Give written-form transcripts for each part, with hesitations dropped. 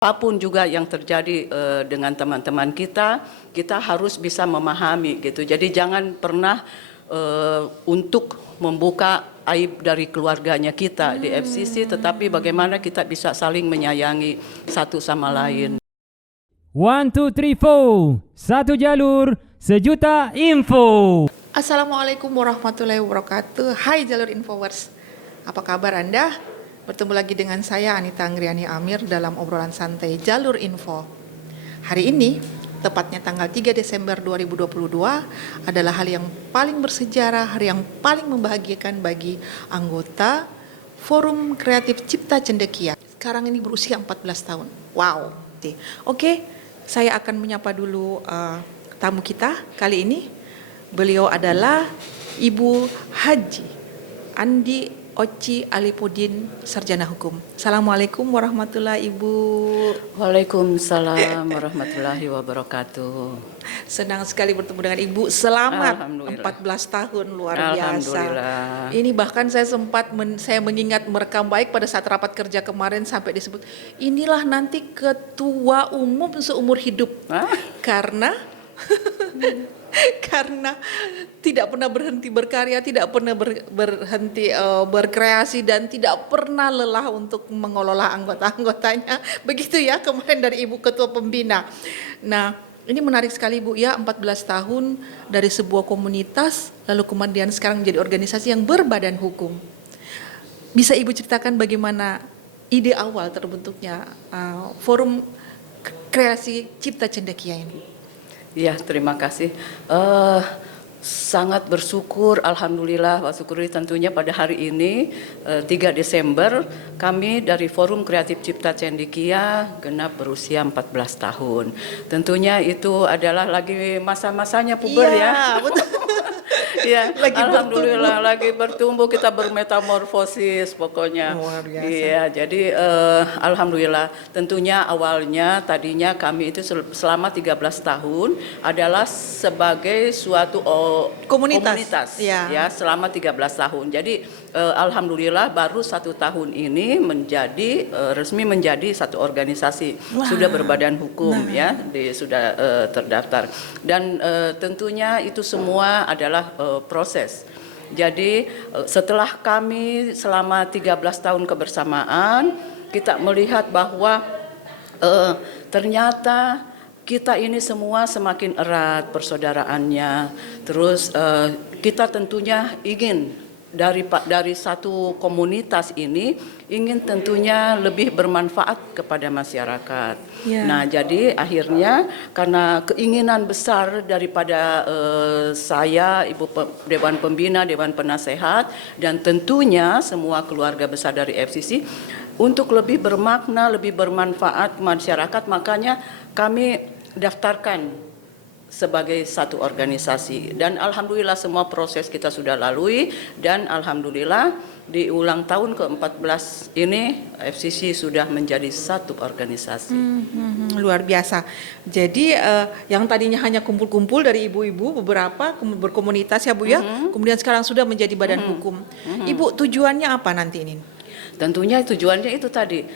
apapun juga yang terjadi dengan teman-teman kita, kita harus bisa memahami gitu. Jadi jangan pernah untuk membuka aib dari keluarganya kita di FCC, tetapi bagaimana kita bisa saling menyayangi satu sama lain. 1, 2, 3, 4. Satu jalur, sejuta info. Assalamualaikum warahmatullahi wabarakatuh. Hai Jalur Infowers, apa kabar Anda? Bertemu lagi dengan saya Anita Anggriani Amir dalam obrolan santai Jalur Info. Hari ini, tepatnya tanggal 3 Desember 2022, adalah hari yang paling bersejarah, hari yang paling membahagiakan bagi anggota Forum Kreatif Cipta Cendekia. Sekarang ini berusia 14 tahun. Wow. Oke, saya akan menyapa dulu tamu kita kali ini. Beliau adalah Ibu Haji Andi Oci Alipudin, Sarjana Hukum. Assalamualaikum warahmatullahi Ibu. Waalaikumsalam warahmatullahi wabarakatuh. Senang sekali bertemu dengan Ibu. Selamat 14 tahun, luar biasa. Ini bahkan saya sempat saya mengingat merekam baik pada saat rapat kerja kemarin sampai disebut inilah nanti ketua umum seumur hidup. Karena karena tidak pernah berhenti berkarya, tidak pernah berhenti berkreasi, dan tidak pernah lelah untuk mengelola anggota-anggotanya. Begitu ya kemarin dari Ibu Ketua Pembina. Nah, ini menarik sekali Bu ya, 14 tahun dari sebuah komunitas, lalu kemudian sekarang menjadi organisasi yang berbadan hukum. Bisa Ibu ceritakan bagaimana ide awal terbentuknya Forum Kreasi Cipta Cendekia ini? Ya, terima kasih. Sangat bersyukur, alhamdulillah, wa syukuri tentunya pada hari ini 3 Desember kami dari Forum Kreatif Cipta Cendekia genap berusia 14 tahun. Tentunya itu adalah lagi masa-masanya puber ya. Betul. Ya, alhamdulillah lagi bertumbuh, kita bermetamorfosis pokoknya. Iya, jadi alhamdulillah. Tentunya awalnya tadinya kami itu selama 13 tahun adalah sebagai suatu komunitas ya selama 13 tahun. Jadi alhamdulillah baru 1 tahun ini menjadi resmi menjadi satu organisasi. Sudah berbadan hukum ya, sudah terdaftar. Dan tentunya itu semua adalah proses. Jadi setelah kami selama 13 tahun kebersamaan, kita melihat bahwa ternyata kita ini semua semakin erat persaudaraannya. Terus kita tentunya ingin dari satu komunitas ini ingin tentunya lebih bermanfaat kepada masyarakat. Nah, jadi akhirnya karena keinginan besar daripada saya, Ibu Dewan Pembina, Dewan Penasehat, dan tentunya semua keluarga besar dari FCC untuk lebih bermakna, lebih bermanfaat masyarakat, makanya kami daftarkan sebagai satu organisasi. Dan alhamdulillah semua proses kita sudah lalui, dan alhamdulillah di ulang tahun ke-14 ini FCC sudah menjadi satu organisasi. Luar biasa. Jadi yang tadinya hanya kumpul-kumpul dari ibu-ibu beberapa berkomunitas ya Bu ya, kemudian sekarang sudah menjadi badan hukum. Ibu, tujuannya apa nanti ini? Tentunya tujuannya itu tadi,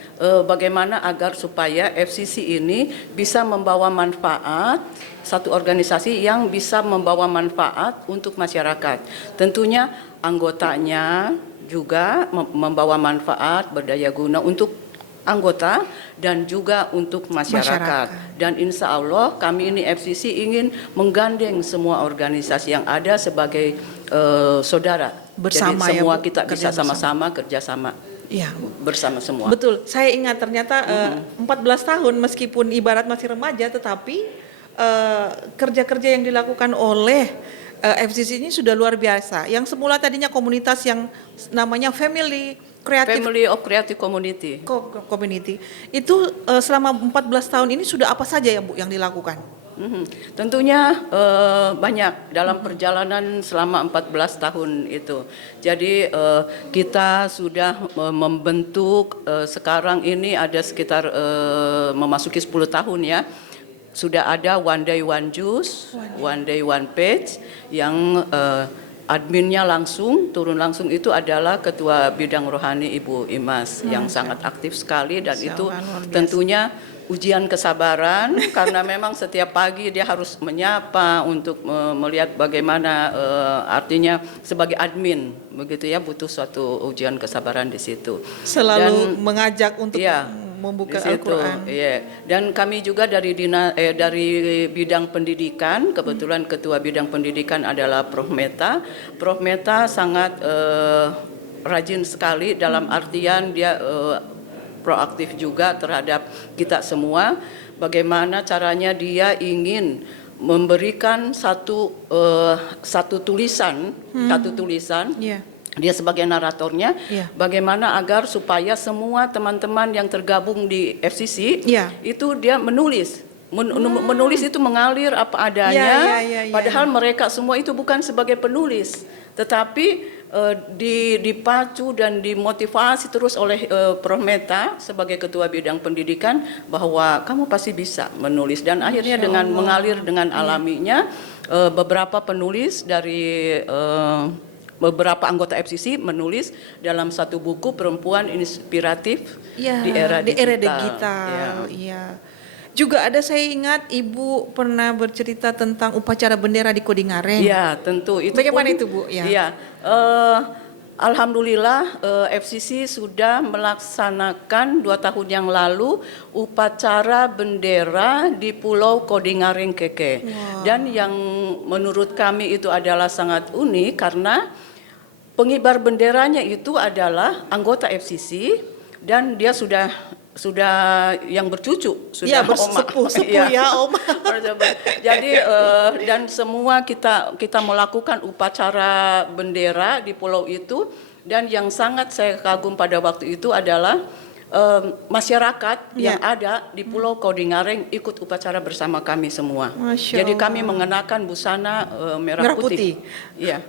bagaimana agar supaya FCC ini bisa membawa manfaat, satu organisasi yang bisa membawa manfaat untuk masyarakat. Tentunya anggotanya juga membawa manfaat, berdaya guna untuk anggota dan juga untuk masyarakat. Dan insya Allah kami ini FCC ingin menggandeng semua organisasi yang ada sebagai saudara. Bersama. Jadi semua ya, Bu, kita bisa sama-sama kerjasama. Ya, bersama semua. Betul, saya ingat ternyata 14 tahun meskipun ibarat masih remaja, tetapi kerja-kerja yang dilakukan oleh FCC ini sudah luar biasa. Yang semula tadinya komunitas yang namanya Family of Creative Community. Itu selama 14 tahun ini sudah apa saja ya Bu yang dilakukan? Tentunya banyak dalam perjalanan selama 14 tahun itu. Jadi kita sudah membentuk sekarang ini ada sekitar memasuki 10 tahun ya. Sudah ada One Day One Juice, One Day One Page yang adminnya turun langsung itu adalah Ketua Bidang Rohani Ibu Imas yang sangat aktif sekali, dan itu tentunya ujian kesabaran karena memang setiap pagi dia harus menyapa untuk melihat bagaimana artinya sebagai admin begitu ya, butuh suatu ujian kesabaran di situ. Selalu mengajak untuk ya, membuka di situ, Al-Quran. iya. Dan kami juga dari dari bidang pendidikan, kebetulan ketua bidang pendidikan adalah Prof Meta. Prof Meta sangat rajin sekali dalam artian dia proaktif juga terhadap kita semua. Bagaimana caranya dia ingin memberikan satu tulisan, Iya. dia sebagai naratornya, Iya. bagaimana agar supaya semua teman-teman yang tergabung di FCC Iya. itu dia menulis. Menulis itu mengalir apa adanya, Iya. padahal mereka semua itu bukan sebagai penulis, tetapi dipacu dan dimotivasi terus oleh Prof Meta sebagai ketua bidang pendidikan bahwa kamu pasti bisa menulis, dan akhirnya dengan mengalir dengan alaminya beberapa penulis dari beberapa anggota FCC menulis dalam satu buku perempuan inspiratif di era digital. Iya. Juga ada, saya ingat Ibu pernah bercerita tentang upacara bendera di Kodingareng. Iya, tentu itu. Bagaimana pun, itu, Bu? Ya. Iya. Alhamdulillah FCC sudah melaksanakan 2 tahun yang lalu upacara bendera di Pulau Kodingareng Keke. Wow. Dan yang menurut kami itu adalah sangat unik karena pengibar benderanya itu adalah anggota FCC dan dia sudah yang bercucu, sudah bersepuh ya Oma. Jadi dan semua kita melakukan upacara bendera di pulau itu, dan yang sangat saya kagum pada waktu itu adalah masyarakat yang ada di Pulau Kodingareng ikut upacara bersama kami semua. Jadi kami mengenakan busana merah putih. Iya.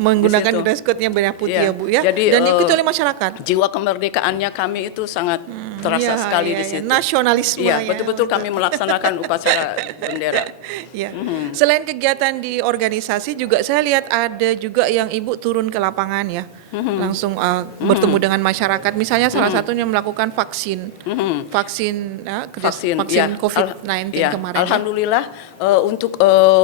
Menggunakan dress code-nya merah putih ya Bu ya. Jadi, dan ikut oleh masyarakat. Jiwa kemerdekaannya kami itu sangat terasa sekali di situ. Nasionalisme. Iya, betul-betul kami melaksanakan upacara bendera. Iya. Selain kegiatan di organisasi juga saya lihat ada juga yang Ibu turun ke lapangan ya. Langsung bertemu dengan masyarakat. Misalnya salah satunya melakukan vaksin. Vaksin COVID-19 ya, kemarin. Alhamdulillah untuk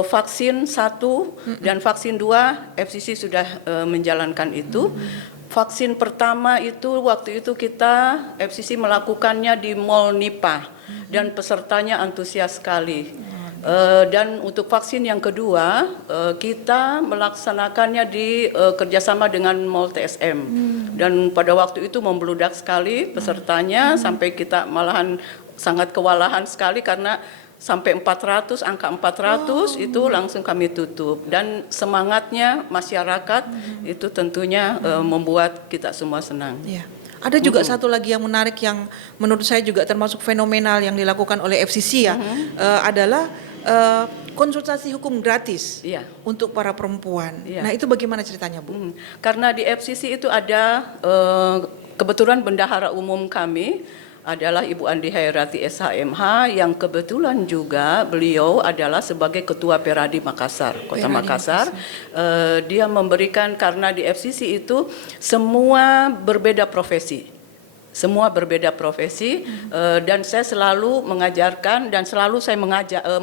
vaksin 1 dan vaksin 2 FCC sudah menjalankan itu. Vaksin pertama itu waktu itu kita FCC melakukannya di Mall Nipah dan pesertanya antusias sekali. Dan untuk vaksin yang kedua kita melaksanakannya di kerjasama dengan Mall TSM dan pada waktu itu membludak sekali pesertanya sampai kita malahan sangat kewalahan sekali karena sampai 400, angka 400 itu langsung kami tutup, dan semangatnya masyarakat itu tentunya membuat kita semua senang. Ya. Ada juga satu lagi yang menarik yang menurut saya juga termasuk fenomenal yang dilakukan oleh FCC ya, adalah konsultasi hukum gratis untuk para perempuan. Nah itu bagaimana ceritanya Bu? Karena di FCC itu ada kebetulan bendahara umum kami adalah Ibu Andi Hairati SHMH yang kebetulan juga beliau adalah sebagai Ketua Peradi Makassar, Kota Makassar. Dia memberikan, karena di FCC itu semua berbeda profesi. Dan saya selalu mengajarkan dan selalu saya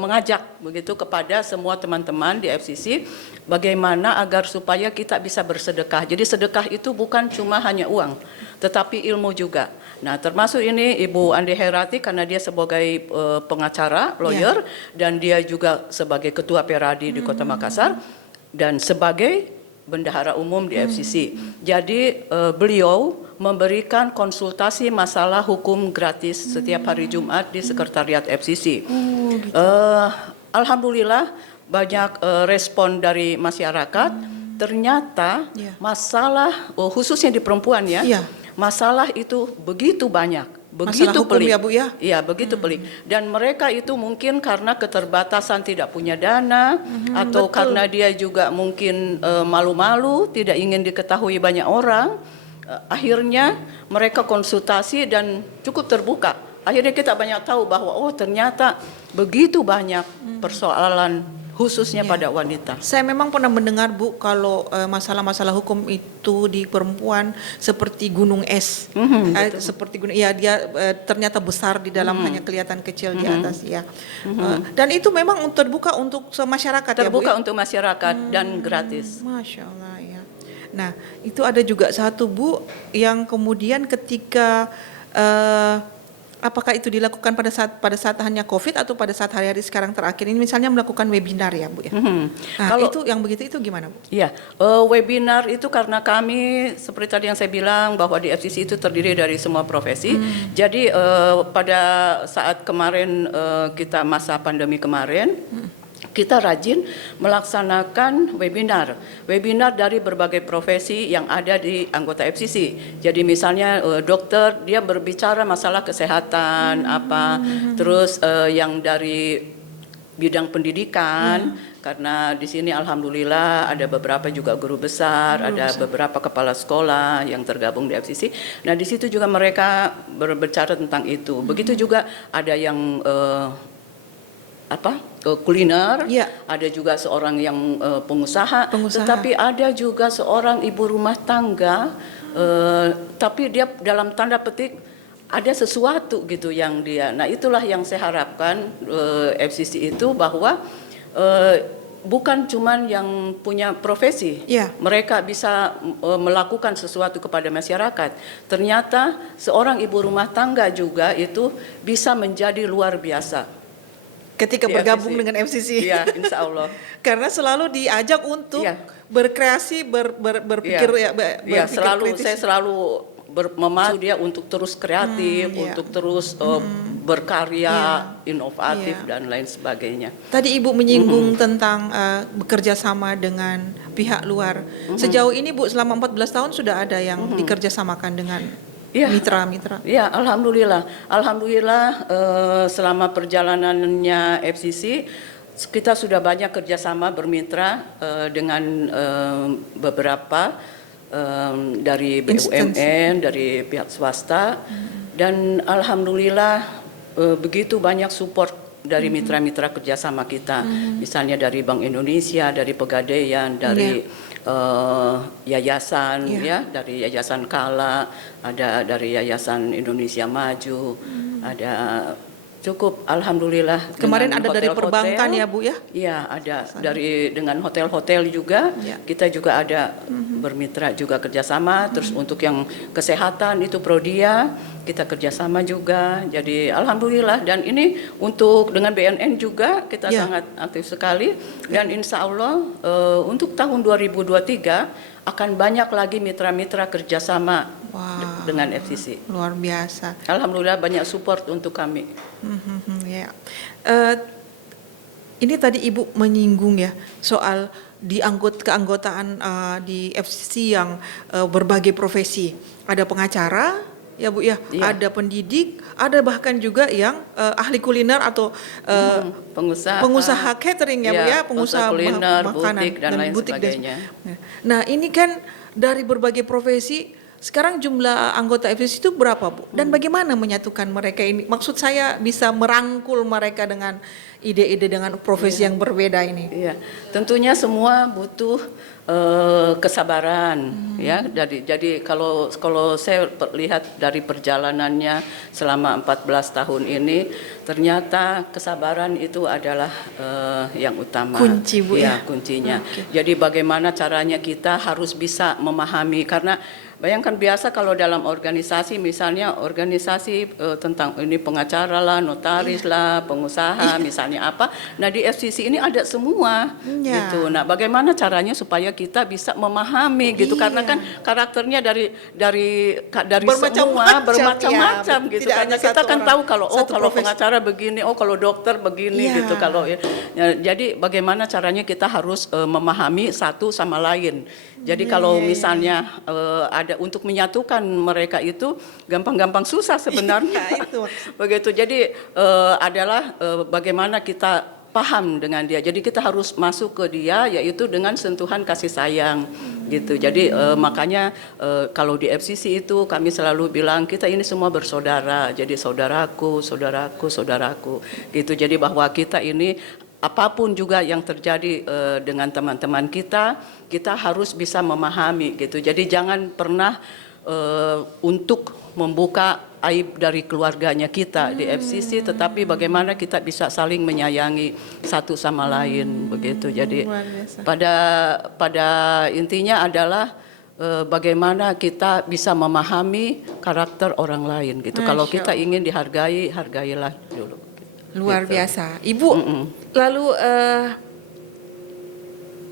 mengajak begitu kepada semua teman-teman di FCC bagaimana agar supaya kita bisa bersedekah. Jadi sedekah itu bukan cuma hanya uang, tetapi ilmu juga. Nah, termasuk ini Ibu Andi Hairati karena dia sebagai pengacara, lawyer, dan dia juga sebagai Ketua Peradi di Kota Makassar dan sebagai bendahara umum di FCC. Jadi beliau memberikan konsultasi masalah hukum gratis setiap hari Jumat di Sekretariat FCC. Alhamdulillah banyak respon dari masyarakat. Ternyata masalah khususnya di perempuan masalah itu begitu banyak, begitu pelik. Ya, Bu ya? Iya, begitu pelik. Dan mereka itu mungkin karena keterbatasan tidak punya dana atau karena dia juga mungkin malu-malu, tidak ingin diketahui banyak orang. Akhirnya mereka konsultasi dan cukup terbuka. Akhirnya kita banyak tahu bahwa ternyata begitu banyak persoalan khususnya Ya. pada wanita. Saya memang pernah mendengar Bu kalau masalah-masalah hukum itu di perempuan seperti gunung es, seperti gunung. Ya dia ternyata besar di dalam hanya kelihatan kecil di atas ya. Dan itu memang terbuka untuk masyarakat ya Bu. Terbuka Ya? untuk masyarakat dan gratis. Masya Allah ya. Nah itu ada juga satu Bu yang kemudian ketika apakah itu dilakukan pada saat hanya COVID atau pada saat hari-hari sekarang terakhir ini misalnya melakukan webinar ya Bu ya. Nah, Kalau itu yang begitu itu gimana Bu? Iya, webinar itu karena kami seperti tadi yang saya bilang bahwa di FCC itu terdiri dari semua profesi. Jadi pada saat kemarin kita masa pandemi kemarin, kita rajin melaksanakan webinar dari berbagai profesi yang ada di anggota FCC. Jadi misalnya dokter dia berbicara masalah kesehatan terus yang dari bidang pendidikan. Karena di sini alhamdulillah ada beberapa juga guru besar, ada beberapa kepala sekolah yang tergabung di FCC. Nah di situ juga mereka berbicara tentang itu. Begitu juga ada yang kuliner, ada juga seorang yang pengusaha, tetapi ada juga seorang ibu rumah tangga, tapi dia dalam tanda petik ada sesuatu gitu yang dia. Nah itulah yang saya harapkan FCC itu bahwa bukan cuman yang punya profesi, mereka bisa melakukan sesuatu kepada masyarakat. Ternyata seorang ibu rumah tangga juga itu bisa menjadi luar biasa ketika bergabung dengan FCC. Iya, insya Allah. Karena selalu diajak untuk berkreasi, berpikir berpikir kritis. Saya selalu memacu dia untuk terus kreatif, untuk terus berkarya, inovatif dan lain sebagainya. Tadi Ibu menyinggung tentang bekerja sama dengan pihak luar. Sejauh ini Bu selama 14 tahun sudah ada yang dikerjasamakan dengan mitra-mitra. Ya, alhamdulillah selama perjalanannya FCC kita sudah banyak kerjasama bermitra dengan beberapa dari BUMN, dari pihak swasta, dan alhamdulillah begitu banyak support dari mitra-mitra kerjasama kita, misalnya dari Bank Indonesia, dari Pegadaian, dari yayasan, dari Yayasan Kala, ada dari Yayasan Indonesia Maju, ada cukup alhamdulillah. Kemarin ada dari perbankan ya Bu ya? Iya ada dengan hotel-hotel juga. Kita juga ada bermitra juga kerjasama. Terus untuk yang kesehatan itu Prodia kita kerjasama juga. Jadi alhamdulillah, dan ini untuk dengan BNN juga kita sangat aktif sekali. Dan insya Allah untuk tahun 2023 akan banyak lagi mitra-mitra kerjasama dengan FCC. Luar biasa. Alhamdulillah banyak support untuk kami. Ini tadi Ibu menyinggung ya soal keanggotaan di FCC yang berbagai profesi. Ada pengacara ya Bu ya, ada pendidik, ada bahkan juga yang ahli kuliner atau pengusaha catering ya Bu ya, pengusaha kuliner, makanan butik dan lain sebagainya. Nah ini kan dari berbagai profesi. Sekarang jumlah anggota FCC itu berapa Bu? Dan bagaimana menyatukan mereka ini? Maksud saya bisa merangkul mereka dengan ide-ide dengan profesi yang berbeda ini. Iya, tentunya semua butuh kesabaran ya. Jadi kalau saya lihat dari perjalanannya selama 14 tahun ini, ternyata kesabaran itu adalah yang utama. Kunci Bu ya. Kuncinya. Jadi bagaimana caranya kita harus bisa memahami, karena bayangkan biasa kalau dalam organisasi, misalnya organisasi tentang ini pengacara lah, notaris lah, pengusaha misalnya apa. Nah di FCC ini ada semua gitu. Nah bagaimana caranya supaya kita bisa memahami gitu, karena kan karakternya dari semua bermacam-macam gitu. Karena kita kan tahu kalau kalau pengacara begini, kalau dokter begini gitu. Kalau jadi bagaimana caranya kita harus memahami satu sama lain. Jadi kalau misalnya ada untuk menyatukan mereka itu gampang-gampang susah sebenarnya. Begitu. Jadi adalah bagaimana kita paham dengan dia. Jadi kita harus masuk ke dia, yaitu dengan sentuhan kasih sayang gitu. Jadi makanya kalau di FCC itu kami selalu bilang kita ini semua bersaudara. Jadi saudaraku gitu. Jadi bahwa kita ini apapun juga yang terjadi dengan teman-teman kita, kita harus bisa memahami gitu. Jadi jangan pernah untuk membuka aib dari keluarganya kita di FCC, tetapi bagaimana kita bisa saling menyayangi satu sama lain begitu. Jadi Luar biasa. pada intinya adalah bagaimana kita bisa memahami karakter orang lain gitu. Kalau Masya kita ingin dihargai, hargailah dulu. Luar Gitu. biasa. Ibu, lalu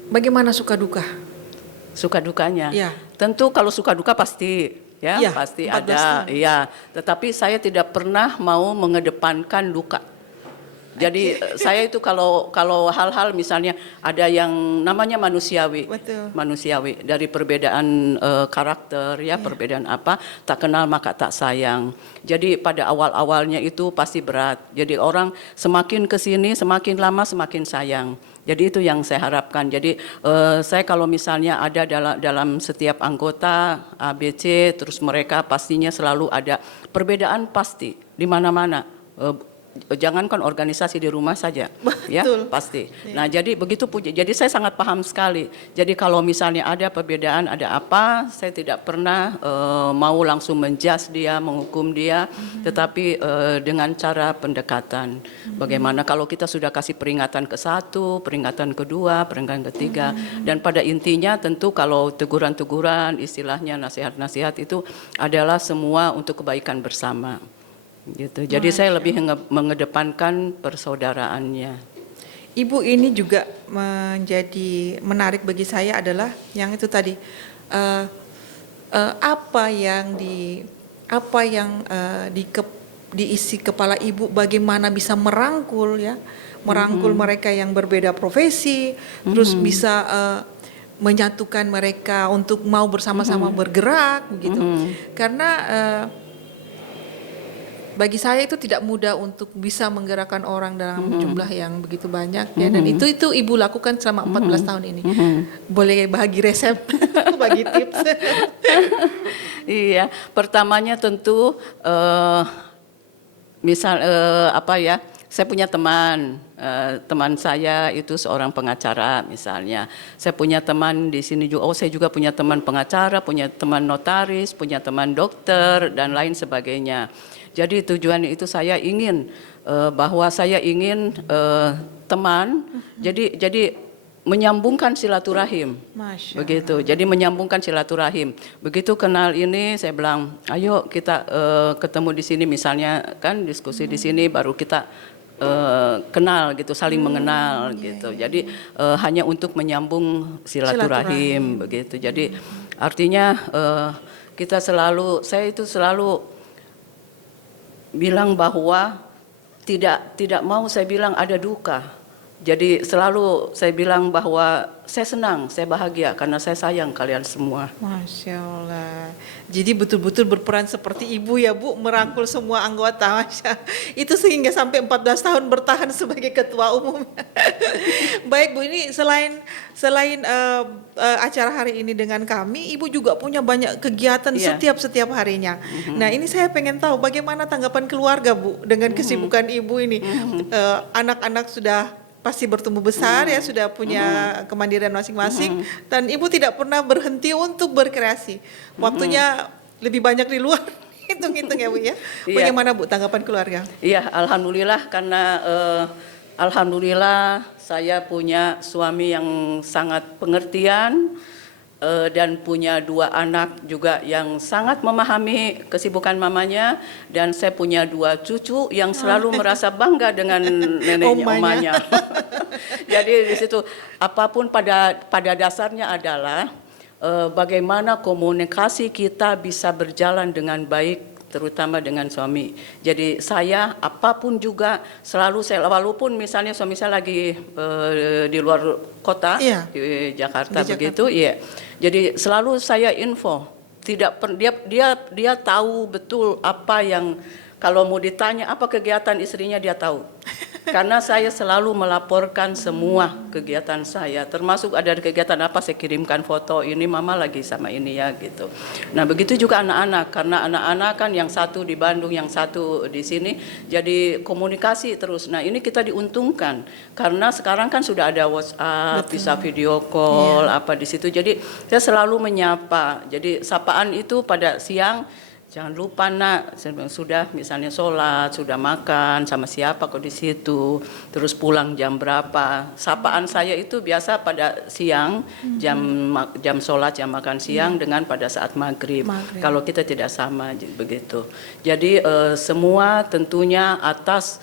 bagaimana suka duka? Suka dukanya. Ya. Tentu kalau suka duka pasti ya, Iya, pasti 14 ada. tahun. Iya, tetapi saya tidak pernah mau mengedepankan duka. Jadi saya itu kalau hal-hal misalnya ada yang namanya manusiawi. Betul. Manusiawi dari perbedaan karakter ya, perbedaan apa, tak kenal maka tak sayang. Jadi pada awal-awalnya itu pasti berat. Jadi orang semakin ke sini semakin lama semakin sayang. Jadi itu yang saya harapkan. Jadi saya kalau misalnya ada dalam setiap anggota ABC, terus mereka pastinya selalu ada perbedaan pasti di mana-mana. Jangankan organisasi di rumah saja, ya pasti. Nah jadi begitu puji. Jadi saya sangat paham sekali. Jadi kalau misalnya ada perbedaan, ada apa, saya tidak pernah mau langsung menjudge dia, menghukum dia, tetapi dengan cara pendekatan. Bagaimana kalau kita sudah kasih peringatan ke satu, peringatan kedua, peringatan ketiga, dan pada intinya tentu kalau teguran-teguran, istilahnya nasihat-nasihat itu adalah semua untuk kebaikan bersama. Gitu. Jadi saya lebih mengedepankan persaudaraannya. Ibu ini juga menjadi menarik bagi saya adalah yang itu tadi apa yang diisi kepala ibu, bagaimana bisa merangkul ya, merangkul mereka yang berbeda profesi, terus bisa menyatukan mereka untuk mau bersama-sama bergerak begitu. Karena bagi saya itu tidak mudah untuk bisa menggerakkan orang dalam jumlah yang begitu banyak ya, dan itu ibu lakukan selama 14 tahun ini. Boleh bagi resep, bagi tips. Iya, pertamanya tentu saya punya teman saya itu seorang pengacara misalnya. Saya punya teman di sini juga, saya juga punya teman pengacara, punya teman notaris, punya teman dokter dan lain sebagainya. Jadi tujuan itu saya ingin bahwa saya ingin teman, jadi menyambungkan silaturahim. Masya Begitu. Jadi menyambungkan silaturahim. Begitu kenal ini saya bilang, ayo kita ketemu di sini misalnya kan diskusi di sini baru kita kenal gitu, saling mengenal gitu. Jadi hanya untuk menyambung silaturahim begitu. Jadi artinya saya itu selalu bilang bahwa tidak mau saya bilang ada duka. Jadi selalu saya bilang bahwa saya senang, saya bahagia karena saya sayang kalian semua. Masya Allah. Jadi betul-betul berperan seperti ibu ya Bu, merangkul semua anggota. Masya. Itu sehingga sampai 14 tahun bertahan sebagai ketua umum. Baik Bu, ini selain acara hari ini dengan kami, ibu juga punya banyak kegiatan setiap harinya. Nah ini saya pengen tahu bagaimana tanggapan keluarga Bu dengan kesibukan ibu ini. Anak-anak sudah pasti bertumbuh besar ya, sudah punya kemandirian masing-masing, dan ibu tidak pernah berhenti untuk berkreasi. Waktunya lebih banyak di luar. Hitung-hitung ya Bu ya. Bagaimana Bu tanggapan keluarga? Iya, alhamdulillah karena alhamdulillah saya punya suami yang sangat pengertian dan punya 2 anak juga yang sangat memahami kesibukan mamanya, dan saya punya 2 cucu yang selalu merasa bangga dengan neneknya, omanya. Jadi di situ apapun pada dasarnya adalah bagaimana komunikasi kita bisa berjalan dengan baik, terutama dengan suami. Jadi saya apapun juga selalu saya, walaupun misalnya suami saya lagi di luar kota, di Jakarta begitu, iya. Jadi selalu saya info. Dia tahu betul apa yang, kalau mau ditanya apa kegiatan istrinya dia tahu. Karena saya selalu melaporkan semua kegiatan saya, termasuk ada kegiatan apa saya kirimkan foto, ini mama lagi sama ini ya gitu. Nah begitu juga anak-anak, karena anak-anak kan yang satu di Bandung, yang satu di sini, jadi komunikasi terus. Nah ini kita diuntungkan, karena sekarang kan sudah ada WhatsApp, bisa video call, apa di situ. Jadi saya selalu menyapa, jadi sapaan itu pada siang, jangan lupa nak, sudah misalnya sholat, sudah makan, sama siapa kok di situ, terus pulang jam berapa. Sapaan saya itu biasa pada siang, jam sholat, jam makan siang, dengan pada saat maghrib. Kalau kita tidak sama begitu. Jadi semua tentunya atas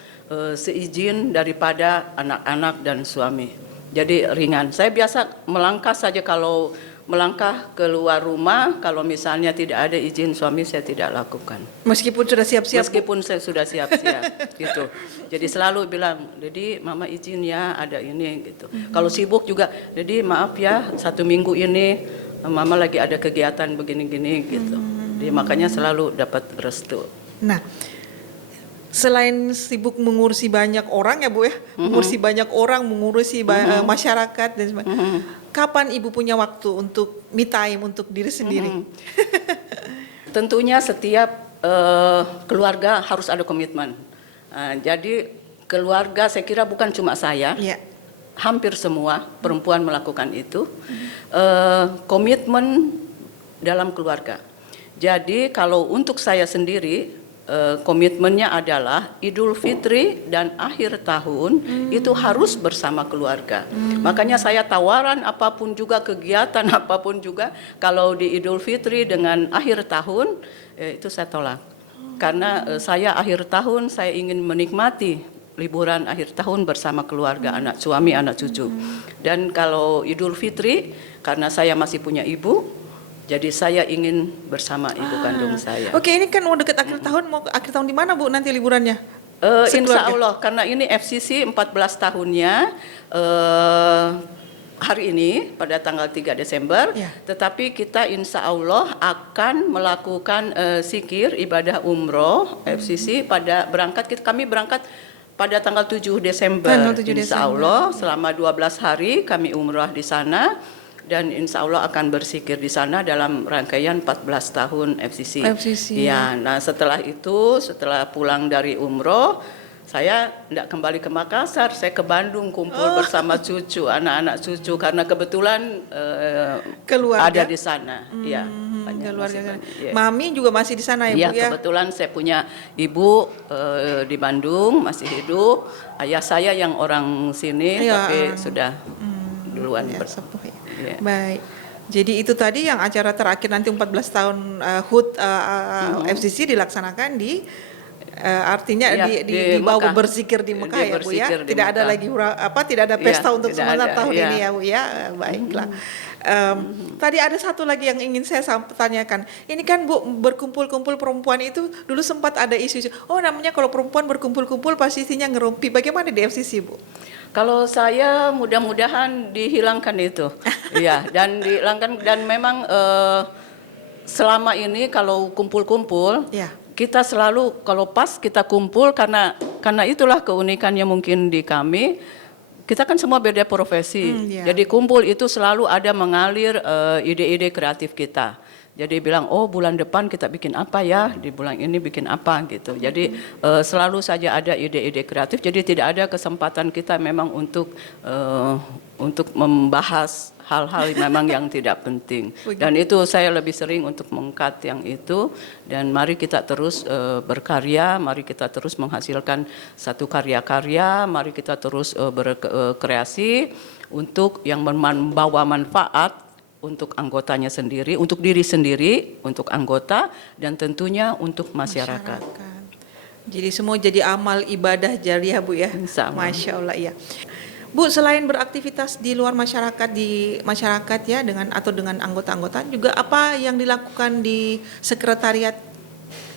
seizin daripada anak-anak dan suami. Jadi ringan. Saya biasa melangkah saja kalau melangkah keluar rumah, kalau misalnya tidak ada izin suami saya tidak lakukan. Meskipun sudah siap-siap. Meskipun saya sudah siap-siap gitu. Jadi selalu bilang, jadi mama izin ya ada ini gitu. Kalau sibuk juga, jadi maaf ya 1 minggu ini mama lagi ada kegiatan begini-gini gitu. Jadi makanya selalu dapat restu. Nah, selain sibuk mengurusi banyak orang ya Bu ya, mengurusi banyak orang, mengurusi masyarakat dan sebagainya. Kapan Ibu punya waktu untuk me time untuk diri sendiri? Tentunya setiap keluarga harus ada komitmen. Jadi keluarga saya kira bukan cuma saya, hampir semua perempuan melakukan itu. Komitmen dalam keluarga. Jadi kalau untuk saya sendiri, komitmennya adalah Idul Fitri dan akhir tahun itu harus bersama keluarga. Makanya saya tawaran apapun juga, kegiatan apapun juga, kalau di Idul Fitri dengan akhir tahun itu saya tolak. Karena saya akhir tahun saya ingin menikmati liburan akhir tahun bersama keluarga, anak suami, anak cucu. Dan kalau Idul Fitri, karena saya masih punya ibu, jadi saya ingin bersama ibu kandung saya. Oke, ini kan mau dekat akhir tahun, mau akhir tahun di mana Bu nanti liburannya? Insya Allah, karena ini FCC 14 tahunnya hari ini pada tanggal 3 Desember, tetapi kita insya Allah akan melakukan zikir ibadah umroh FCC pada kami berangkat pada tanggal 7 Desember. Insya Allah selama 12 hari kami umroh di sana. Dan insya Allah akan berzikir di sana dalam rangkaian 14 tahun FCC. Ya, nah setelah itu, setelah pulang dari umroh, saya tidak kembali ke Makassar, saya ke Bandung kumpul bersama cucu, anak-anak cucu, karena kebetulan ada di sana. Ya, keluarga. Mami juga masih di sana ya Bu ya? Kebetulan saya punya ibu di Bandung, masih hidup. Ayah saya yang orang sini, tapi sudah duluan bersepuh. Baik. Jadi itu tadi yang acara terakhir nanti 14 tahun HUT FCC dilaksanakan di artinya di bawah berzikir di Mekah ya Bu ya. Tidak ada lagi tidak ada pesta untuk sementara tahun ini ya Bu ya. Baiklah. Tadi ada satu lagi yang ingin saya tanyakan. Ini kan Bu, berkumpul-kumpul perempuan itu dulu sempat ada isu-isu. Oh namanya kalau perempuan berkumpul-kumpul pasti isinya ngerumpi. Bagaimana di FCC Bu? Kalau saya mudah-mudahan dihilangkan itu, ya, dan dihilangkan, dan memang selama ini kalau kumpul-kumpul, kita selalu kalau pas kita kumpul, karena itulah keunikannya mungkin di kami, kita kan semua beda profesi, jadi kumpul itu selalu ada mengalir ide-ide kreatif kita. Jadi bilang, oh bulan depan kita bikin apa ya, di bulan ini bikin apa gitu. Jadi selalu saja ada ide-ide kreatif. Jadi tidak ada kesempatan kita memang untuk membahas hal-hal memang yang tidak penting. Dan itu saya lebih sering untuk mengkat yang itu. Dan mari kita terus berkarya, mari kita terus menghasilkan satu karya-karya, mari kita terus berkreasi untuk yang membawa manfaat untuk anggotanya sendiri, untuk diri sendiri, untuk anggota, dan tentunya untuk masyarakat. Jadi semua jadi amal ibadah jariah Bu ya. Masya Allah ya. Bu, selain beraktivitas di luar masyarakat, di masyarakat ya dengan anggota-anggota, juga apa yang dilakukan di sekretariat?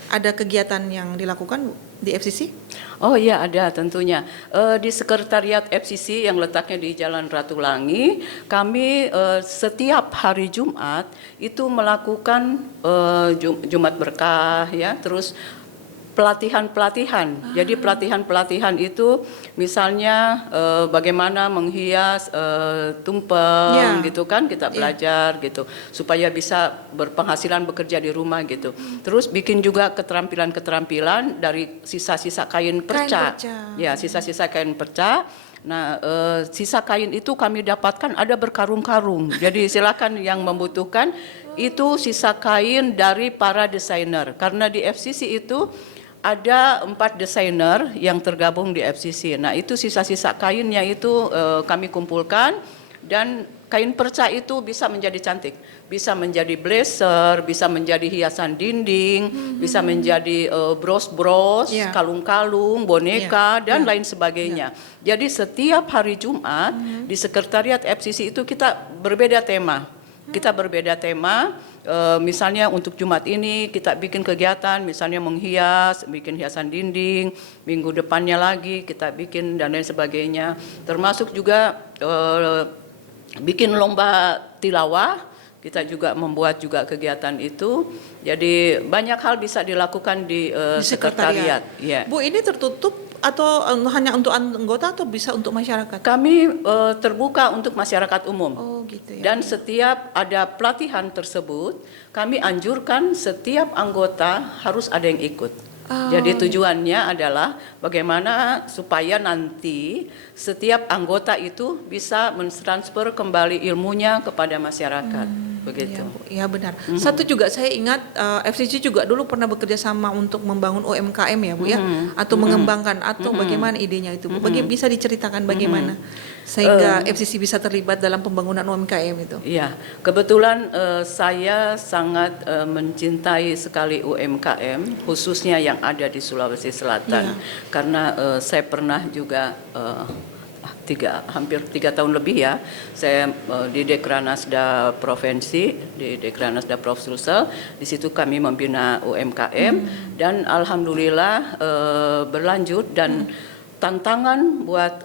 Ada kegiatan yang dilakukan Bu di FCC? Oh iya ada tentunya. Di sekretariat FCC yang letaknya di Jalan Ratulangi, kami setiap hari Jumat itu melakukan Jumat berkah ya, terus pelatihan-pelatihan. Jadi pelatihan-pelatihan itu misalnya bagaimana menghias tumpeng Ya. gitu kan, kita belajar gitu supaya bisa berpenghasilan bekerja di rumah gitu. Terus bikin juga keterampilan-keterampilan dari sisa-sisa kain perca. perca. Ya, sisa-sisa kain perca. Nah, sisa kain itu kami dapatkan ada berkarung-karung. Jadi silakan yang membutuhkan itu sisa kain dari para desainer. Karena di FCC itu ada 4 desainer yang tergabung di FCC. Nah, itu sisa-sisa kainnya itu kami kumpulkan, dan kain perca itu bisa menjadi cantik, bisa menjadi blazer, bisa menjadi hiasan dinding, bisa menjadi bros-bros, Ya. kalung-kalung, boneka, dan lain sebagainya. Jadi setiap hari Jumat di sekretariat FCC itu kita berbeda tema. Kita berbeda tema. Misalnya untuk Jumat ini kita bikin kegiatan, misalnya menghias, bikin hiasan dinding, minggu depannya lagi kita bikin dan lain sebagainya. Termasuk juga bikin lomba tilawah, kita juga membuat juga kegiatan itu. Jadi banyak hal bisa dilakukan di sekretariat. Ya. Bu, ini tertutup atau hanya untuk anggota atau bisa untuk masyarakat? Kami terbuka untuk masyarakat umum. Oh gitu ya. Dan setiap ada pelatihan tersebut, kami anjurkan setiap anggota harus ada yang ikut. Jadi tujuannya adalah bagaimana supaya nanti setiap anggota itu bisa mentransfer kembali ilmunya kepada masyarakat. Begitu. Ya, Bu. Ya benar. Satu juga saya ingat FCC juga dulu pernah bekerja sama untuk membangun UMKM ya Bu ya, atau mengembangkan atau bagaimana idenya itu Bu? Bisa diceritakan bagaimana sehingga FCC bisa terlibat dalam pembangunan UMKM itu? Iya, kebetulan saya sangat mencintai sekali UMKM, khususnya yang ada di Sulawesi Selatan, karena saya pernah juga hampir 3 tahun lebih ya, saya di Dekranasda Provinsi, di Dekranasda Prof. Sulsel. Di situ kami membina UMKM dan alhamdulillah berlanjut, dan tantangan buat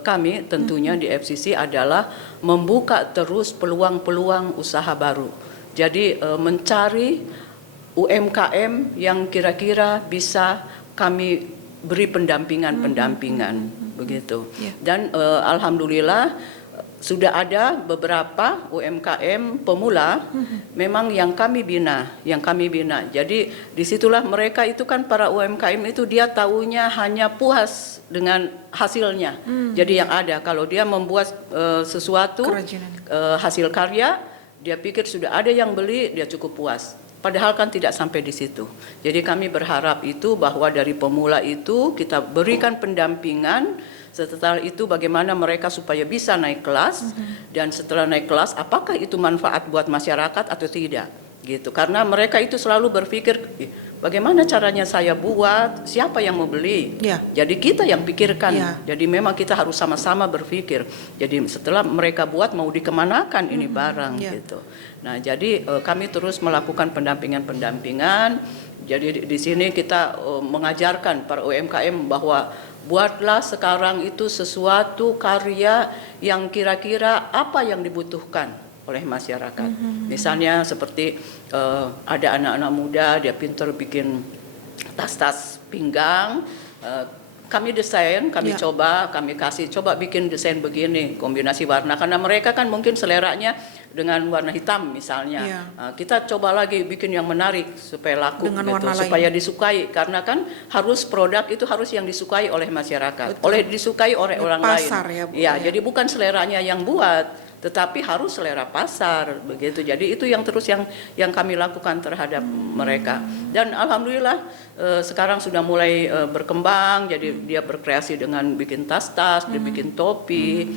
kami tentunya di FCC adalah membuka terus peluang-peluang usaha baru. Jadi mencari UMKM yang kira-kira bisa kami beri pendampingan begitu. Dan alhamdulillah sudah ada beberapa UMKM pemula memang yang kami bina. Jadi disitulah mereka itu kan, para UMKM itu dia taunya hanya puas dengan hasilnya. Jadi yang ada, kalau dia membuat sesuatu hasil karya, dia pikir sudah ada yang beli, dia cukup puas. Padahal kan tidak sampai di situ. Jadi kami berharap itu bahwa dari pemula itu kita berikan pendampingan. Setelah itu bagaimana mereka supaya bisa naik kelas, dan setelah naik kelas apakah itu manfaat buat masyarakat atau tidak gitu. Karena mereka itu selalu berpikir bagaimana caranya saya buat, siapa yang mau beli. Jadi kita yang pikirkan. Jadi memang kita harus sama-sama berpikir. Jadi setelah mereka buat mau dikemanakan ini barang gitu. Nah, jadi kami terus melakukan pendampingan. Jadi di sini kita mengajarkan para UMKM bahwa buatlah sekarang itu sesuatu karya yang kira-kira apa yang dibutuhkan oleh masyarakat. Misalnya seperti ada anak-anak muda, dia pintar bikin tas-tas pinggang. Kami desain, kami coba, kami kasih coba bikin desain begini, kombinasi warna, karena mereka kan mungkin seleranya dengan warna hitam misalnya. Kita coba lagi bikin yang menarik supaya laku dengan gitu, supaya disukai, karena kan harus produk itu harus yang disukai oleh masyarakat, disukai oleh orang pasar, lain. Ya, jadi bukan seleranya yang buat, tetapi harus selera pasar begitu. Jadi itu yang terus yang kami lakukan terhadap mereka. Dan alhamdulillah sekarang sudah mulai berkembang. Jadi dia berkreasi dengan bikin tas-tas, dia bikin topi,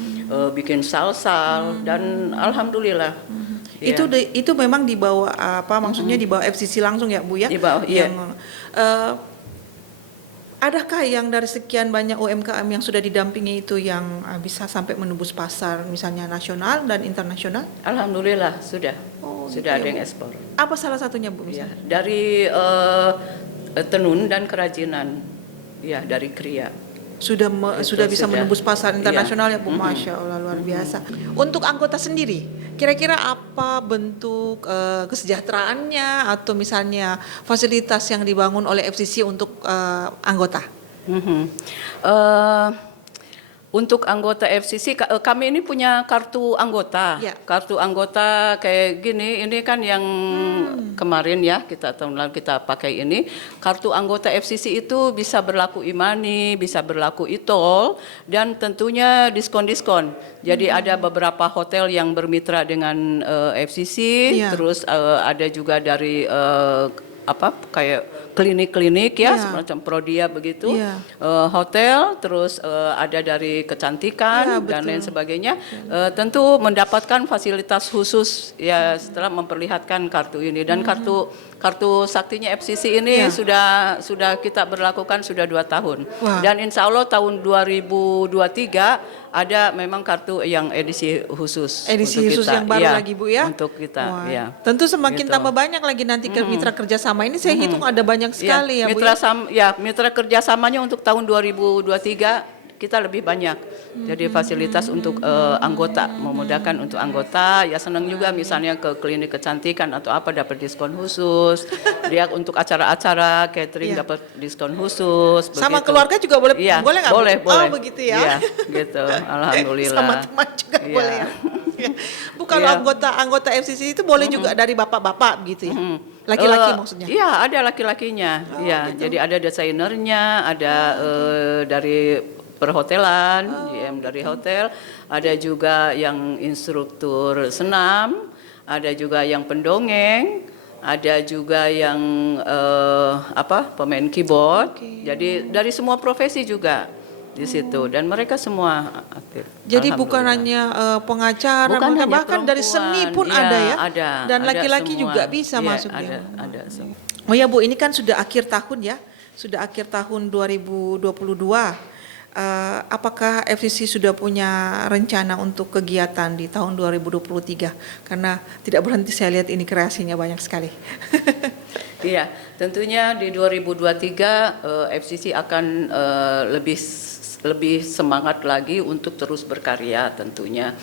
bikin sal-sal, dan alhamdulillah. Itu memang di bawah apa maksudnya di bawah FCC langsung ya Bu ya? Di bawah, adakah yang dari sekian banyak UMKM yang sudah didampingi itu yang bisa sampai menembus pasar misalnya nasional dan internasional? Alhamdulillah sudah. Sudah ada yang ekspor. Apa salah satunya Bu? Dari tenun dan kerajinan. Ya, dari kriya. Sudah bisa menembus pasar internasional ya Bu. Masya Allah, luar biasa. Untuk anggota sendiri Kira-kira apa bentuk kesejahteraannya atau misalnya fasilitas yang dibangun oleh FCC untuk anggota? Mhm. Eh, Untuk anggota FCC, kami ini punya kartu anggota. Ya. Kartu anggota kayak gini, ini kan yang kemarin ya, tahun lalu kita pakai ini. Kartu anggota FCC itu bisa berlaku e-money, bisa berlaku e-toll, dan tentunya diskon-diskon. Jadi ada beberapa hotel yang bermitra dengan FCC, Ya. terus ada juga dari kayak klinik-klinik ya, semacam Prodia begitu, Iya. hotel, terus ada dari kecantikan Iya, dan betul. lain sebagainya. Tentu mendapatkan fasilitas khusus ya setelah memperlihatkan kartu ini, dan kartu saktinya FCC ini Iya. sudah kita berlakukan sudah 2 tahun. Wah. Dan insya Allah tahun 2023 ada memang kartu yang edisi khusus. Edisi untuk khusus kita. yang baru Iya, lagi Bu ya? Untuk kita, Wah, ya. tentu semakin Gitu. tambah banyak lagi nanti ke mitra kerjasama ini, saya hitung ada banyak sekali ya Bu mitra ya? mitra kerjasamanya untuk tahun 2023 kita lebih banyak. Jadi fasilitas untuk anggota, memudahkan untuk anggota. Ya senang juga misalnya ke klinik kecantikan atau apa dapat diskon khusus. Dia untuk acara-acara catering Iya. dapat diskon khusus. Sama begitu. keluarga juga boleh, Iya, boleh nggak Bu? boleh, Oh boleh. begitu ya? Iya, gitu. Alhamdulillah. Sama teman juga Iya. boleh ya? Ya. Bu kalau Iya. anggota FCC itu boleh juga dari bapak-bapak begitu ya? Laki-laki maksudnya? Iya, ada laki-lakinya. Iya, gitu. jadi ada desainernya, ada dari perhotelan, GM dari hotel, ada juga yang instruktur senam, ada juga yang pendongeng, ada juga yang pemain keyboard. Jadi dari semua profesi juga di situ, dan mereka semua aktif. Jadi bukan Alhamdulillah. hanya pengacara, Bukan hanya bahkan dari perempuan. seni pun Iya, ada ya? Dan ada laki-laki semua. juga bisa Iya, masuk ada, ya? ada semua. Oh ya Bu, ini kan sudah akhir tahun ya, sudah akhir tahun 2022. Apakah FCC sudah punya rencana untuk kegiatan di tahun 2023? Karena tidak berhenti saya lihat ini kreasinya banyak sekali. Iya, tentunya di 2023 FCC akan lebih semangat lagi untuk terus berkarya tentunya.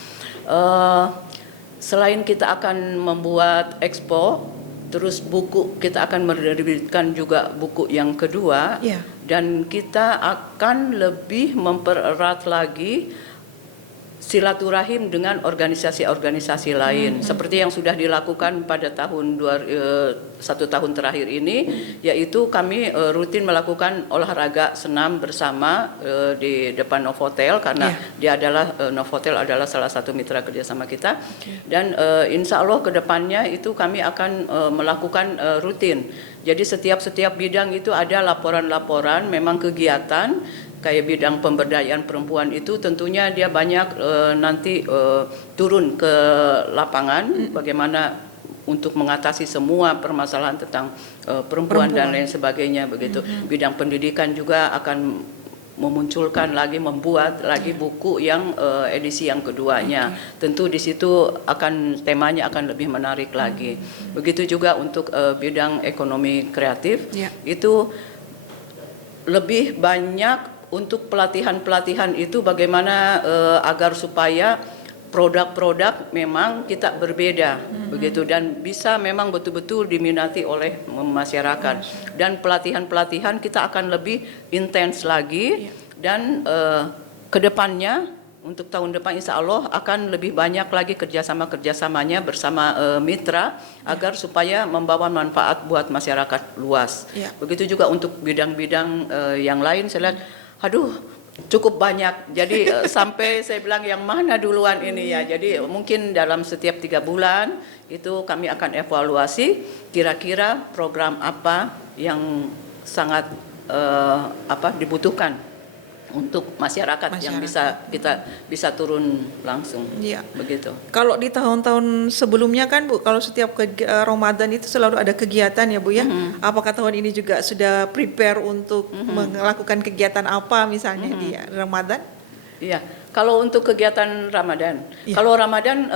Selain kita akan membuat expo, terus buku, kita akan menerbitkan juga buku yang kedua, Iya. dan kita akan lebih mempererat lagi silaturahim dengan organisasi-organisasi lain, seperti yang sudah dilakukan pada satu tahun terakhir ini, yaitu kami rutin melakukan olahraga senam bersama di depan Novotel, karena dia adalah Novotel adalah salah satu mitra kerjasama kita, dan insya Allah kedepannya itu kami akan melakukan rutin. Jadi setiap bidang itu ada laporan-laporan, memang kegiatan. Kayak bidang pemberdayaan perempuan itu tentunya dia banyak nanti turun ke lapangan bagaimana untuk mengatasi semua permasalahan tentang perempuan dan lain sebagainya begitu. Bidang pendidikan juga akan memunculkan lagi, membuat lagi buku yang edisi yang keduanya. Tentu di situ temanya akan lebih menarik lagi. Begitu juga untuk bidang ekonomi kreatif, itu lebih banyak untuk pelatihan-pelatihan itu bagaimana agar supaya produk-produk memang kita berbeda begitu, dan bisa memang betul-betul diminati oleh masyarakat, dan pelatihan-pelatihan kita akan lebih intens lagi, dan kedepannya untuk tahun depan insya Allah akan lebih banyak lagi kerjasamanya bersama mitra agar supaya membawa manfaat buat masyarakat luas. Begitu juga untuk bidang-bidang yang lain, saya lihat cukup banyak. Jadi sampai saya bilang yang mana duluan ini ya. Jadi mungkin dalam setiap 3 bulan itu kami akan evaluasi kira-kira program apa yang sangat dibutuhkan untuk masyarakat yang kita bisa turun langsung. Begitu. Kalau di tahun-tahun sebelumnya kan Bu, kalau setiap Ramadan itu selalu ada kegiatan ya Bu ya. Apakah tahun ini juga sudah prepare untuk melakukan kegiatan apa misalnya di Ramadan? Iya, kalau untuk kegiatan Ramadan, kalau Ramadan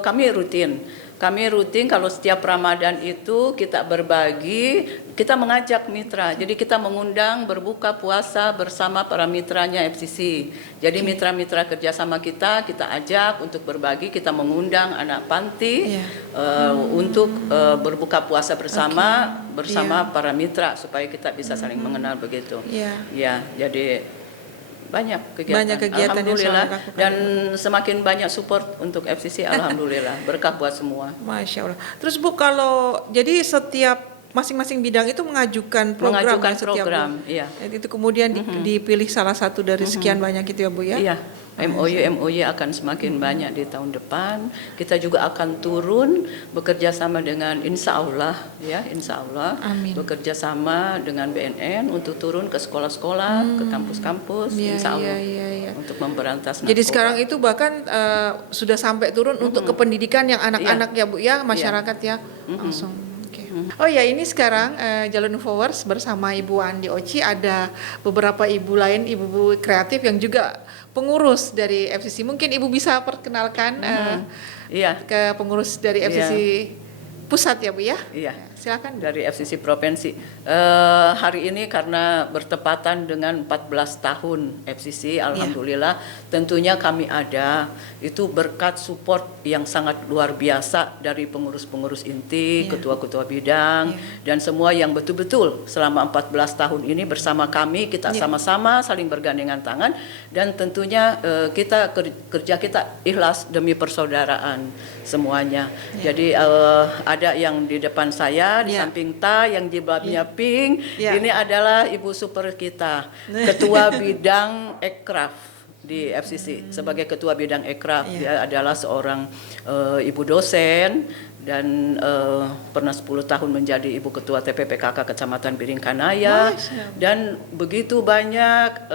kami rutin kalau setiap Ramadan itu kita berbagi kita mengajak mitra, jadi kita mengundang berbuka puasa bersama para mitranya FCC. Jadi mitra-mitra kerjasama kita ajak untuk berbagi, kita mengundang anak panti untuk berbuka puasa bersama para mitra supaya kita bisa saling mengenal begitu. Ya, jadi banyak kegiatan, alhamdulillah, dan semakin banyak support untuk FCC, alhamdulillah, berkah buat semua. Masya Allah. Terus Bu, kalau jadi setiap masing-masing bidang itu mengajukan program, iya. Itu kemudian dipilih salah satu dari sekian banyak itu ya Bu ya? Iya. MOU akan semakin banyak di tahun depan. Kita juga akan turun bekerja sama dengan insya Allah Amin. bekerja sama dengan BNN untuk turun ke sekolah-sekolah, ke kampus-kampus, insya Allah untuk memberantas narkoba. Jadi sekarang itu bahkan sudah sampai turun untuk ke pendidikan yang anak-anak ya Bu ya, masyarakat ya langsung. Oh ya, ini sekarang Jalur Infowars bersama Ibu Andi Oci, ada beberapa ibu lain, ibu kreatif yang juga pengurus dari FCC. Mungkin Ibu bisa perkenalkan ke pengurus dari FCC pusat ya Bu ya? Iya. Silakan. Dari FCC Provinsi. Hari ini karena bertepatan dengan 14 tahun FCC, alhamdulillah, tentunya kami ada itu berkat support yang sangat luar biasa dari pengurus-pengurus inti, ketua-ketua bidang, dan semua yang betul-betul selama 14 tahun ini bersama kami, kita sama-sama saling bergandengan tangan, dan tentunya kerja kita ikhlas demi persaudaraan semuanya. Jadi ada yang di depan saya, di samping yang jilbabnya pink, ini adalah ibu super kita, ketua bidang Ekraf di FCC. Sebagai ketua bidang Ekraf, dia adalah seorang ibu dosen dan pernah 10 tahun menjadi ibu ketua TPPKK Kecamatan Biringkanaya, dan begitu banyak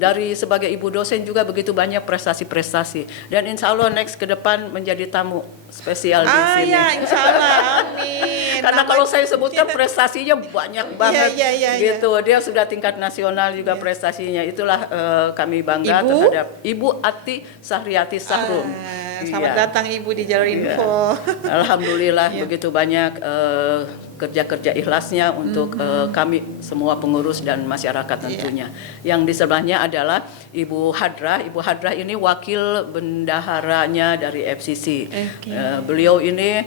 dari sebagai ibu dosen juga begitu banyak prestasi-prestasi, dan insya Allah next ke depan menjadi tamu spesial di sini. Ya, insya Allah, amin. Karena kalau saya sebutkan prestasinya banyak banget, gitu. Dia sudah tingkat nasional juga prestasinya. Itulah kami bangga terhadap Ibu Ati Sahriati Sahrum. Selamat datang Ibu di Jalur Info. Alhamdulillah begitu banyak kerja-kerja ikhlasnya untuk kami semua pengurus dan masyarakat tentunya. Yang di sebelahnya adalah Ibu Hadrah. Ibu Hadrah ini wakil bendaharanya dari FCC. Beliau ini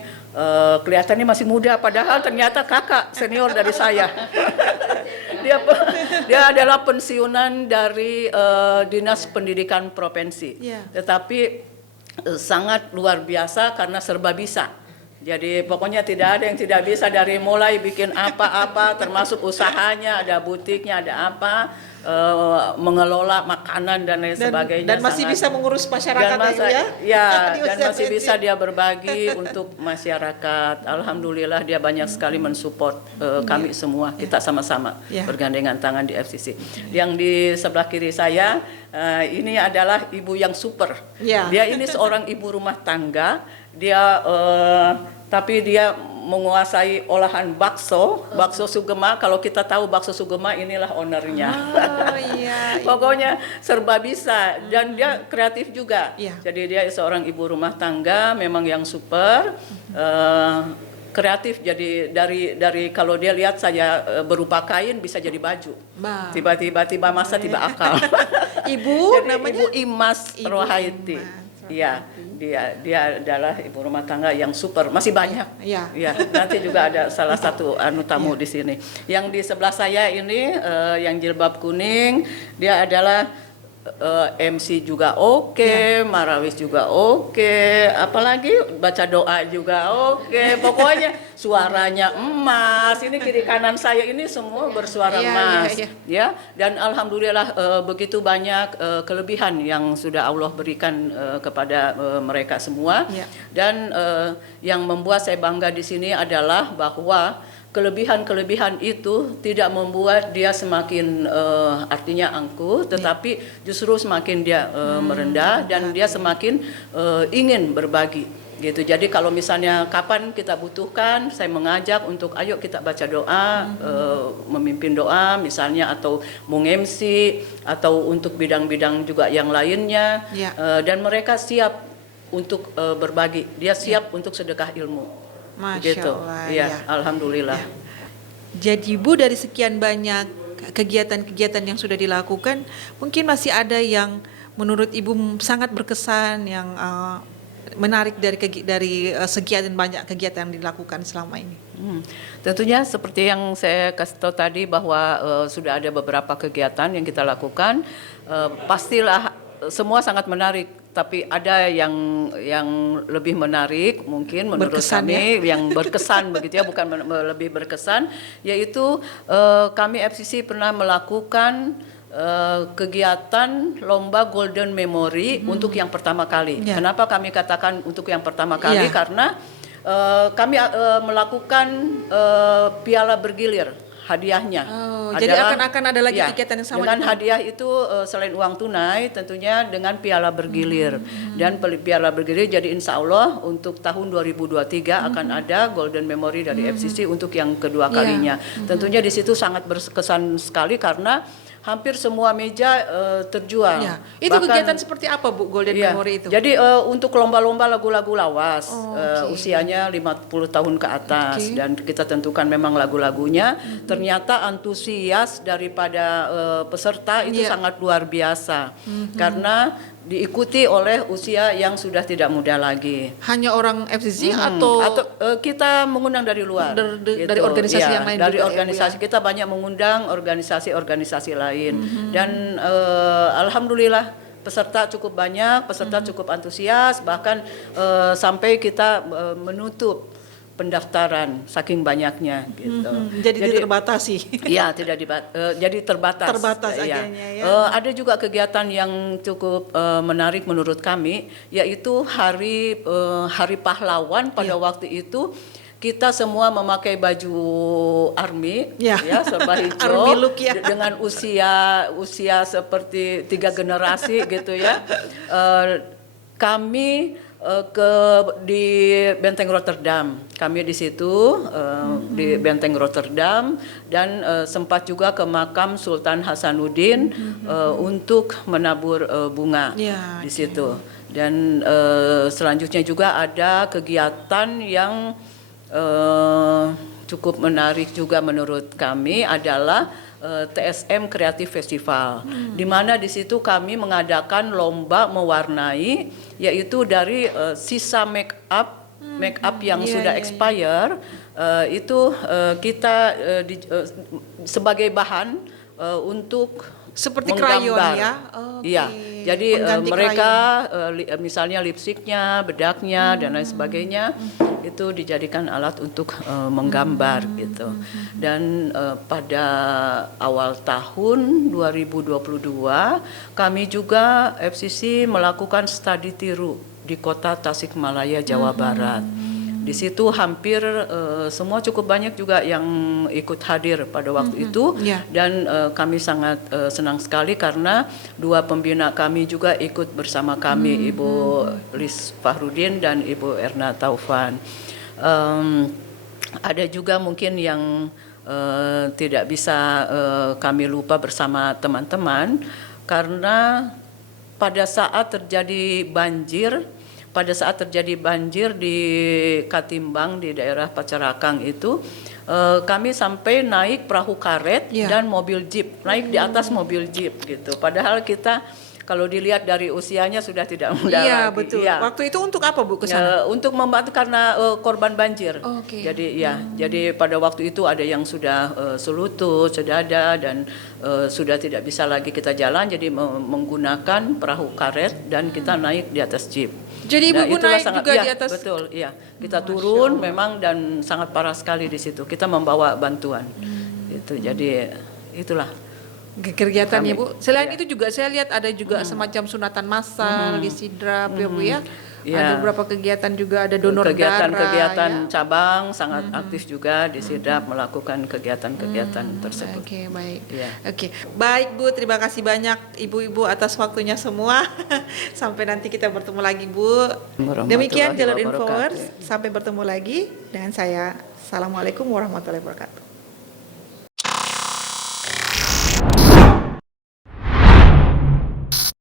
kelihatannya masih muda, padahal ternyata kakak senior dari saya. Dia adalah pensiunan dari Dinas Pendidikan Provinsi, tetapi sangat luar biasa karena serba bisa. Jadi pokoknya tidak ada yang tidak bisa, dari mulai bikin apa-apa, termasuk usahanya, ada butiknya, ada apa, mengelola makanan dan lain sebagainya. Dan masih bisa mengurus masyarakat dan masih bisa dia berbagi untuk masyarakat. Alhamdulillah dia banyak sekali mensupport kami semua. Kita sama-sama bergandengan tangan di FCC. Yang di sebelah kiri saya ini adalah ibu yang super. Dia ini seorang ibu rumah tangga. Dia tapi dia menguasai olahan bakso Sugema. Kalau kita tahu bakso Sugema, inilah ownernya. Pokoknya serba bisa, dan dia kreatif juga. Jadi dia seorang ibu rumah tangga memang yang super. Kreatif, jadi dari kalau dia lihat saya berupa kain bisa jadi baju. Tiba-tiba masa tiba akal. Ibu namanya Ibu Imas Ibu Rohaiti. Iya, dia adalah ibu rumah tangga yang super. Masih banyak. Iya. Nanti juga ada salah satu tamu di sini. Yang di sebelah saya ini yang jilbab kuning, dia adalah MC juga oke, marawis juga oke, apalagi baca doa juga oke. Pokoknya suaranya emas. Ini kiri kanan saya ini semua bersuara emas. Ya, dan alhamdulillah begitu banyak kelebihan yang sudah Allah berikan kepada mereka semua. Dan yang membuat saya bangga di sini adalah bahwa kelebihan-kelebihan itu tidak membuat dia semakin artinya angkuh, tetapi justru semakin dia merendah, dan dia semakin ingin berbagi gitu. Jadi kalau misalnya kapan kita butuhkan, saya mengajak untuk ayo kita baca doa, memimpin doa misalnya, atau meng-MC, atau untuk bidang-bidang juga yang lainnya, dan mereka siap untuk berbagi, dia siap untuk sedekah ilmu. Masya gitu. Allah, Alhamdulillah. Jadi Bu, dari sekian banyak kegiatan-kegiatan yang sudah dilakukan, mungkin masih ada yang menurut Ibu sangat berkesan, yang menarik dari sekian banyak kegiatan yang dilakukan selama ini. Tentunya seperti yang saya kasih tahu tadi bahwa sudah ada beberapa kegiatan yang kita lakukan, pastilah semua sangat menarik, tapi ada yang lebih menarik mungkin menurut Berkesan, kami yang berkesan begitu ya, bukan lebih berkesan, yaitu kami FCC pernah melakukan kegiatan lomba Golden Memory untuk yang pertama kali. Ya. Kenapa kami katakan untuk yang pertama kali? Ya. Karena kami melakukan piala bergilir hadiahnya. Jadi akan ada lagi ya, kegiatan yang sama dengan juga? hadiah itu selain uang tunai tentunya dengan piala bergilir. Dan piala bergilir jadi insya Allah untuk tahun 2023 akan ada Golden Memory dari FCC untuk yang kedua kalinya. Tentunya di situ sangat berkesan sekali karena hampir semua meja terjual. Ya. Itu Bahkan, kegiatan seperti apa Bu, Golden iya, Memory itu? Jadi untuk lomba-lomba lagu-lagu lawas, usianya 50 tahun ke atas, dan kita tentukan memang lagu-lagunya. Ternyata antusias daripada peserta itu sangat luar biasa, karena diikuti oleh usia yang sudah tidak muda lagi. Hanya orang FCC atau kita mengundang dari luar, dari organisasi yang lain dari juga, organisasi kita banyak mengundang organisasi-organisasi lain, dan alhamdulillah peserta cukup banyak, peserta cukup antusias, bahkan sampai kita menutup pendaftaran saking banyaknya gitu. Jadi terbatasi. Iya, jadi terbatas. Terbatas ya. akhirnya ya. Ada juga kegiatan yang cukup menarik menurut kami, yaitu Hari Pahlawan pada waktu itu. Kita semua memakai baju army, ya serba hijau, Army look, ya. dengan usia seperti 3 generasi gitu ya. Kami di Benteng Rotterdam, kami di situ di Benteng Rotterdam, dan sempat juga ke makam Sultan Hasanuddin untuk menabur bunga di situ. Dan selanjutnya juga ada kegiatan yang cukup menarik juga menurut kami adalah TSM Creative Festival, di mana di situ kami mengadakan lomba mewarnai, yaitu dari sisa make up yang sudah expire, itu kita sebagai bahan untuk seperti menggambar. krayon ya. Iya, jadi mereka misalnya lipstiknya, bedaknya dan lain sebagainya itu dijadikan alat untuk menggambar gitu. Dan pada awal tahun 2022 kami juga FCC melakukan studi tiru di kota Tasikmalaya, Jawa Barat. Di situ hampir semua cukup banyak juga yang ikut hadir pada waktu itu, dan kami sangat senang sekali karena 2 pembina kami juga ikut bersama kami, Ibu Lis Fahrudin dan Ibu Erna Taufan. Ada juga mungkin yang tidak bisa kami lupa bersama teman-teman, karena pada saat terjadi banjir di Katimbang di daerah Pacarakang itu, kami sampai naik perahu karet dan mobil jeep, naik di atas mobil jeep gitu. Padahal kita kalau dilihat dari usianya sudah tidak muda lagi. Iya, betul. Ya. Waktu itu untuk apa Bu ke sana? Untuk membantu karena korban banjir. Jadi pada waktu itu ada yang sudah selutut, sedada, dan sudah tidak bisa lagi kita jalan, jadi menggunakan perahu karet dan kita naik di atas jeep. Jadi Ibu naik juga di atas? Betul, iya. Kita turun memang, dan sangat parah sekali di situ. Kita membawa bantuan. Gitu. Jadi itulah kegiatannya Bu. Selain itu juga saya lihat ada juga semacam sunatan massal di Sidrap ya Bu ya. Ada beberapa kegiatan juga, ada donor darah. Kegiatan cabang sangat aktif juga di Sidrap melakukan kegiatan-kegiatan tersebut. Oke, baik. Oke, baik Bu, terima kasih banyak Ibu-ibu atas waktunya semua. Sampai nanti kita bertemu lagi Bu. Demikian Jalur Infowars, sampai bertemu lagi dengan saya. Assalamualaikum warahmatullahi wabarakatuh.